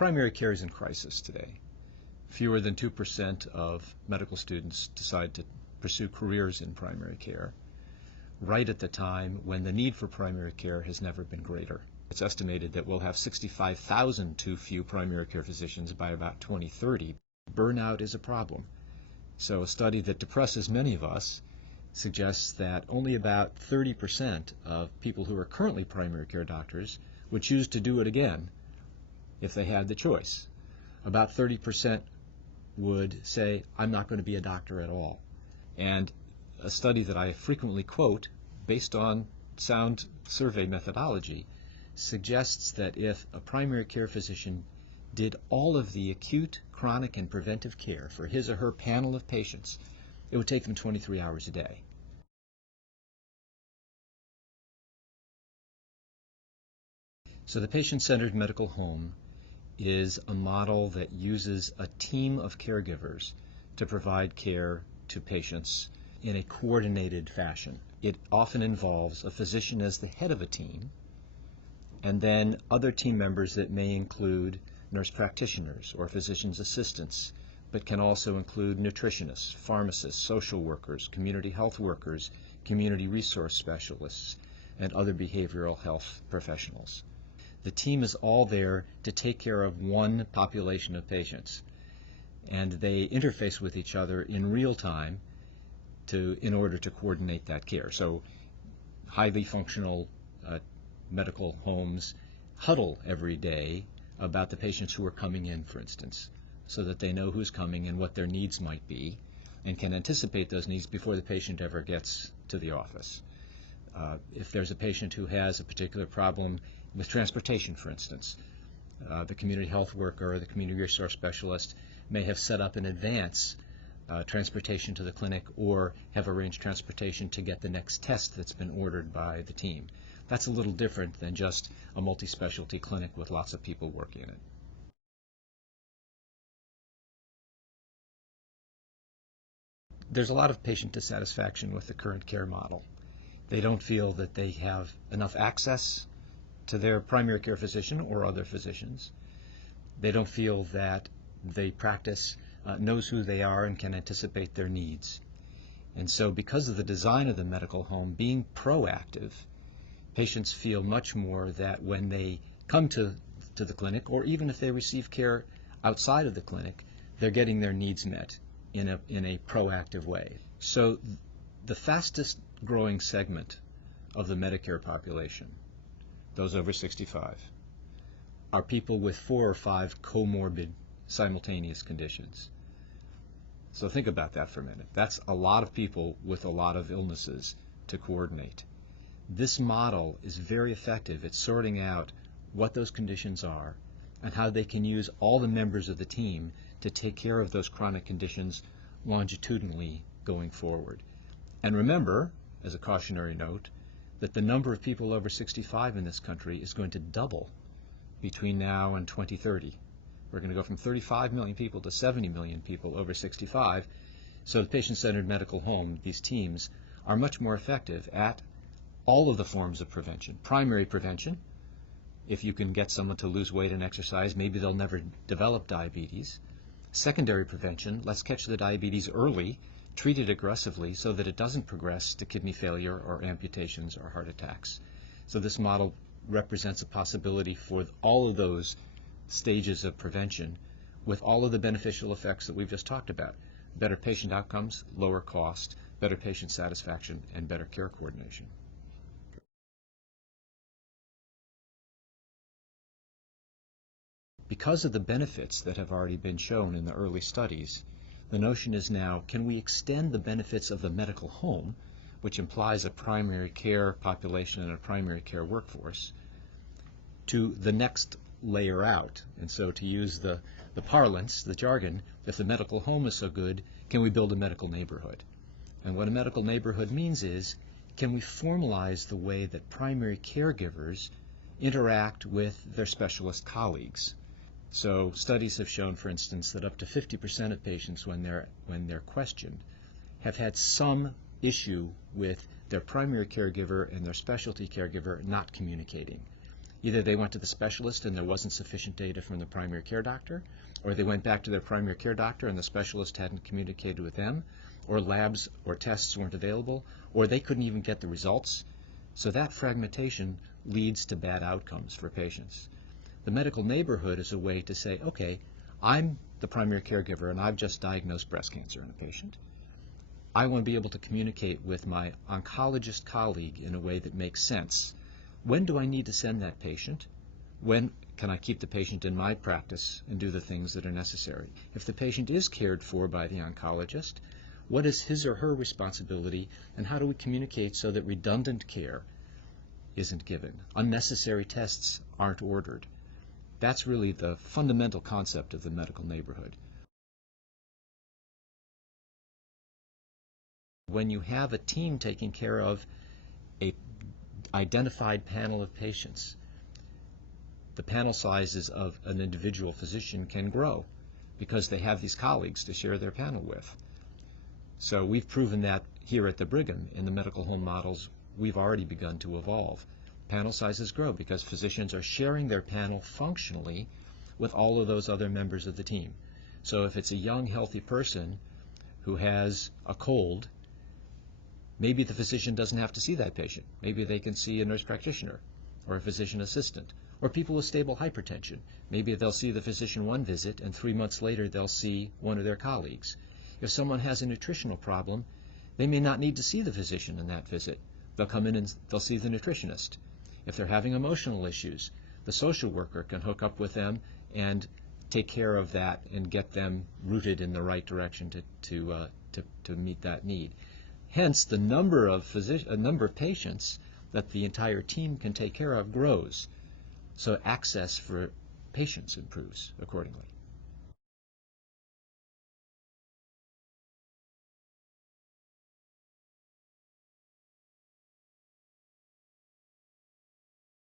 Primary care is in crisis today. Fewer than 2% of medical students decide to pursue careers in primary care, right at the time when the need for primary care has never been greater. It's estimated that we'll have 65,000 too few primary care physicians by about 2030. Burnout is a problem. So a study that depresses many of us suggests that only about 30% of people who are currently primary care doctors would choose to do it again if they had the choice. About 30% would say, I'm not going to be a doctor at all. And a study that I frequently quote, based on sound survey methodology, suggests that if a primary care physician did all of the acute, chronic, and preventive care for his or her panel of patients, it would take them 23 hours a day. So the patient-centered medical home is a model that uses a team of caregivers to provide care to patients in a coordinated fashion. It often involves a physician as the head of a team, and then other team members that may include nurse practitioners or physician's assistants, but can also include nutritionists, pharmacists, social workers, community health workers, community resource specialists, and other behavioral health professionals. The team is all there to take care of one population of patients, and they interface with each other in real time in order to coordinate that care. So highly functional medical homes huddle every day about the patients who are coming in, for instance, so that they know who's coming and what their needs might be, and can anticipate those needs before the patient ever gets to the office. If there's a patient who has a particular problem with transportation, for instance, the community health worker or the community resource specialist may have set up in advance transportation to the clinic or have arranged transportation to get the next test that's been ordered by the team. That's a little different than just a multi-specialty clinic with lots of people working in it. There's a lot of patient dissatisfaction with the current care model. They don't feel that they have enough access to their primary care physician or other physicians. They don't feel that the practice knows who they are and can anticipate their needs. And so because of the design of the medical home being proactive, patients feel much more that when they come to the clinic, or even if they receive care outside of the clinic, they're getting their needs met in a proactive way. So the fastest growing segment of the Medicare population, those over 65, are people with 4 or 5 comorbid simultaneous conditions. So think about that for a minute. That's a lot of people with a lot of illnesses to coordinate. This model is very effective at sorting out what those conditions are and how they can use all the members of the team to take care of those chronic conditions longitudinally going forward. And remember, as a cautionary note, that the number of people over 65 in this country is going to double between now and 2030. We're going to go from 35 million people to 70 million people over 65. So the patient-centered medical home, these teams, are much more effective at all of the forms of prevention. Primary prevention, if you can get someone to lose weight and exercise, maybe they'll never develop diabetes. Secondary prevention, let's catch the diabetes early, treat it aggressively so that it doesn't progress to kidney failure or amputations or heart attacks. So this model represents a possibility for all of those stages of prevention with all of the beneficial effects that we've just talked about. Better patient outcomes, lower cost, better patient satisfaction, and better care coordination. Because of the benefits that have already been shown in the early studies, the notion is now, can we extend the benefits of the medical home, which implies a primary care population and a primary care workforce, to the next layer out? And so to use the parlance, the jargon, if the medical home is so good, can we build a medical neighborhood? And what a medical neighborhood means is, can we formalize the way that primary caregivers interact with their specialist colleagues? So studies have shown, for instance, that up to 50% of patients, when they're questioned, have had some issue with their primary caregiver and their specialty caregiver not communicating. Either they went to the specialist and there wasn't sufficient data from the primary care doctor, or they went back to their primary care doctor and the specialist hadn't communicated with them, or labs or tests weren't available, or they couldn't even get the results. So that fragmentation leads to bad outcomes for patients. The medical neighborhood is a way to say, okay, I'm the primary caregiver and I've just diagnosed breast cancer in a patient. I want to be able to communicate with my oncologist colleague in a way that makes sense. When do I need to send that patient? When can I keep the patient in my practice and do the things that are necessary? If the patient is cared for by the oncologist, what is his or her responsibility, and how do we communicate so that redundant care isn't given? Unnecessary tests aren't ordered. That's really the fundamental concept of the medical neighborhood. When you have a team taking care of an identified panel of patients, the panel sizes of an individual physician can grow because they have these colleagues to share their panel with. So we've proven that here at the Brigham in the medical home models we've already begun to evolve. Panel sizes grow because physicians are sharing their panel functionally with all of those other members of the team. So if it's a young, healthy person who has a cold, maybe the physician doesn't have to see that patient. Maybe they can see a nurse practitioner or a physician assistant. Or people with stable hypertension. Maybe they'll see the physician one visit and 3 months later they'll see one of their colleagues. If someone has a nutritional problem, they may not need to see the physician in that visit. They'll come in and they'll see the nutritionist. If they're having emotional issues, the social worker can hook up with them and take care of that and get them rooted in the right direction to meet that need. Hence, the number of patients that the entire team can take care of grows. So access for patients improves accordingly.